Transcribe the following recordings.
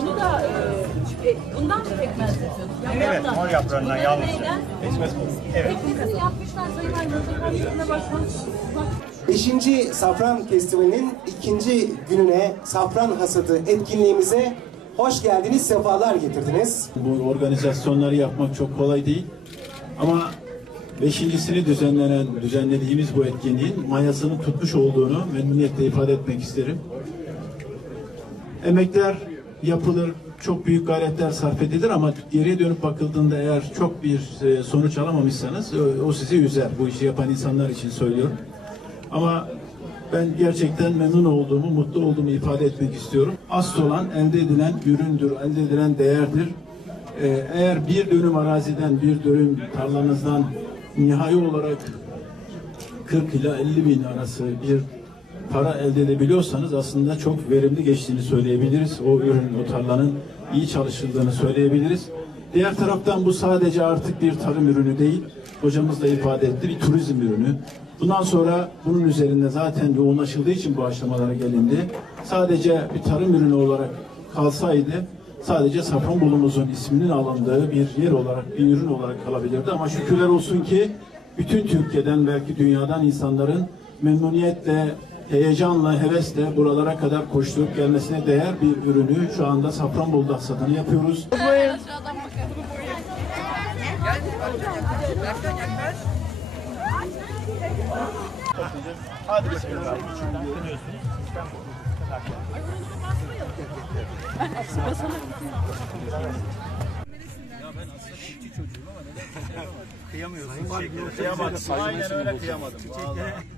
Onu da e, e, bundan mı pekmez yapıyorduk? Evet, mor yaprağından yalnız. Pekmez bu. Evet. Pekmezini yapmışlar Sayın Aydın. Sayın Başkan. Beşinci Safran Festivali'nin ikinci gününe safran hasadı etkinliğimize hoş geldiniz, sefalar getirdiniz. Bu organizasyonları yapmak çok kolay değil. Ama beşincisini düzenlenen, düzenlediğimiz bu etkinliğin mayasını tutmuş olduğunu memnuniyetle ifade etmek isterim. Emekler yapılır, çok büyük gayretler sarf edilir ama geriye dönüp bakıldığında eğer çok bir e, sonuç alamamışsanız o, o sizi üzer. Bu işi yapan insanlar için söylüyorum. Ama ben gerçekten memnun olduğumu, mutlu olduğumu ifade etmek istiyorum. Asıl olan elde edilen üründür, elde edilen değerdir. Ee, eğer bir dönüm araziden, bir dönüm tarlanızdan nihai olarak 40 ila 50 bin arası bir para elde edebiliyorsanız aslında çok verimli geçtiğini söyleyebiliriz. O ürün, o tarlanın iyi çalışıldığını söyleyebiliriz. Diğer taraftan bu sadece artık bir tarım ürünü değil, hocamız da ifade etti, bir turizm ürünü. Bundan sonra bunun üzerinde zaten yoğunlaşıldığı için bu aşamalara gelindi. Sadece bir tarım ürünü olarak kalsaydı sadece Safranbolu'muzun isminin alındığı bir yer olarak, bir ürün olarak kalabilirdi. Ama şükürler olsun ki bütün Türkiye'den belki dünyadan insanların memnuniyetle, heyecanla, hevesle buralara kadar koşturup gelmesine değer bir ürünü şu anda Safranbolu'da hasadını yapıyoruz. Hadi bismillah. Kınıyorsunuz. Kıyamıyorsun. Kıyamadım. Aynen öyle kıyamadım.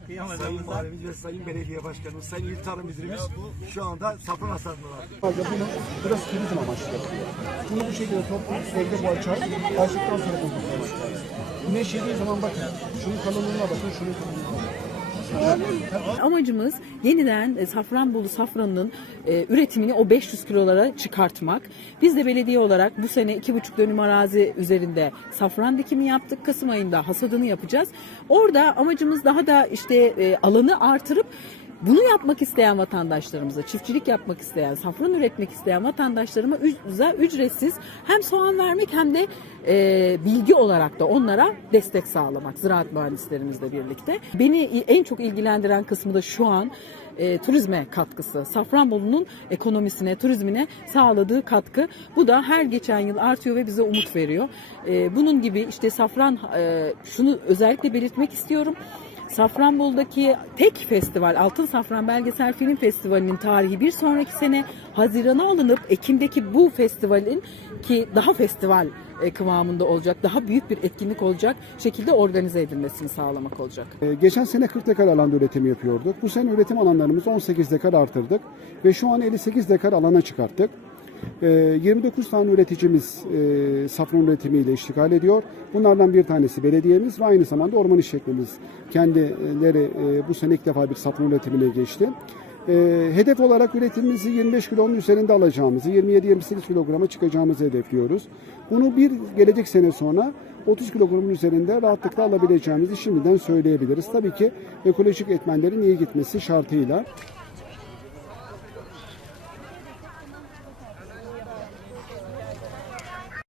Kıyamadım. Sayın Valimiz ve Sayın Belediye Başkanımız, Sayın İl Tarım Müdürümüz şu anda safran hasarındalar. Fazla bunu burası turizm amaçlı yapılıyor. Bunu bu şekilde toplayıp evde bu açar, açtıktan sonra başlarız. Güneş yediği zaman bakın, şunun kalınlığına bakın, şunun kalınlığına bakın. Amacımız yeniden e, Safranbolu safranının e, üretimini o 500 kilolara çıkartmak. Biz de belediye olarak bu sene 2,5 dönüm arazi üzerinde safran dikimi yaptık. Kasım ayında hasadını yapacağız. Orada amacımız daha da işte e, alanı artırıp bunu yapmak isteyen vatandaşlarımıza, çiftçilik yapmak isteyen, safran üretmek isteyen vatandaşlarımıza ücretsiz hem soğan vermek hem de e, bilgi olarak da onlara destek sağlamak ziraat mühendislerimizle birlikte. Beni en çok ilgilendiren kısmı da şu an e, turizme katkısı. Safranbolu'nun ekonomisine, turizmine sağladığı katkı. Bu da her geçen yıl artıyor ve bize umut veriyor. E, bunun gibi işte safran, e, şunu özellikle belirtmek istiyorum. Safranbolu'daki tek festival Altın Safran Belgesel Film Festivali'nin tarihi bir sonraki sene Haziran'a alınıp Ekim'deki bu festivalin ki daha festival e, kıvamında olacak, daha büyük bir etkinlik olacak şekilde organize edilmesini sağlamak olacak. Ee, Geçen sene 40 dekar alanda üretim yapıyorduk. Bu sene üretim alanlarımızı 18 dekar artırdık ve şu an 58 dekar alana çıkarttık. Ee, 29 tane üreticimiz e, safran üretimiyle iştigal ediyor. Bunlardan bir tanesi belediyemiz ve aynı zamanda orman işletmemiz. Kendileri e, bu sene ilk defa bir safran üretimine geçti. Ee, hedef olarak üretimimizi 25 kilonun üzerinde alacağımızı, 27-28 kilograma çıkacağımızı hedefliyoruz. Bunu bir gelecek sene sonra 30 kilogramın üzerinde rahatlıkla alabileceğimizi şimdiden söyleyebiliriz. Tabii ki ekolojik etmenlerin iyi gitmesi şartıyla.